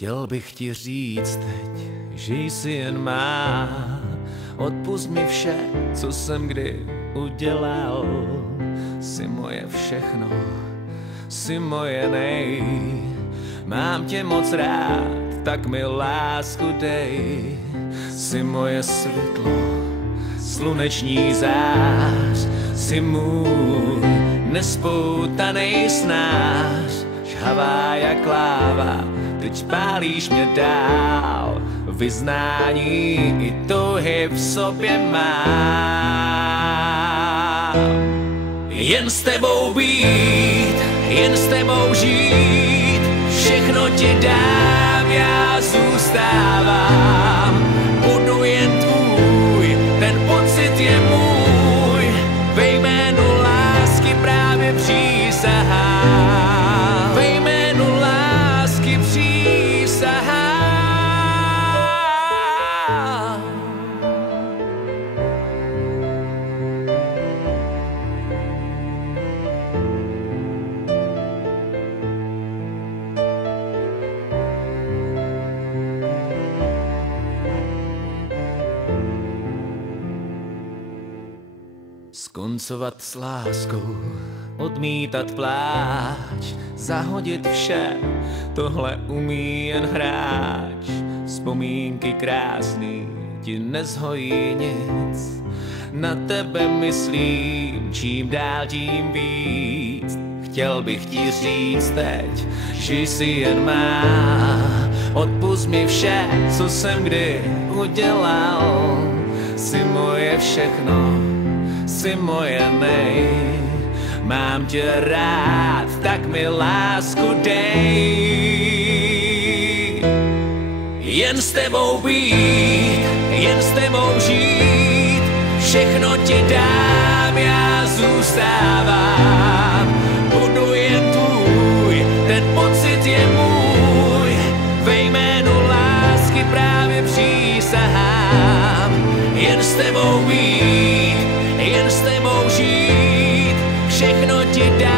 Chtěl bych ti říct teď, že jsi jen má. Odpusť mi vše, co jsem kdy udělal. Jsi moje všechno, jsi moje nej. Mám tě moc rád, tak mi lásku dej. Jsi moje světlo, sluneční zář. Jsi můj nespoutanej snář. Žhavá jak láva, teď pálíš mě dál. Vyznání i touhy v sobě mám. Jen s tebou být, jen s tebou žít. Všechno ti dám, já zůstávám. Budu jen tvůj, ten pocit je můj. Ve jménu lásky právě přísahám. Ve jménu lásky přísahám. Skoncovat s láskou, odmítat pláč, zahodit vše, tohle umí jen hráč. Vzpomínky krásný ti nezhojí nic, na tebe myslím čím dál tím víc. Chtěl bych ti říct teď, že jsi jen má. Odpusť mi vše, co jsem kdy udělal. Jsi moje všechno, jsi moje nej. Mám tě rád, tak mi lásku dej. Jen s tebou být, jen s tebou žít. Všechno ti dám, já zůstávám. Budu jen tvůj, ten pocit je můj. Ve jménu lásky právě přísahám. Jen s tebou být, jen s tebou žít. Všechno ti dám.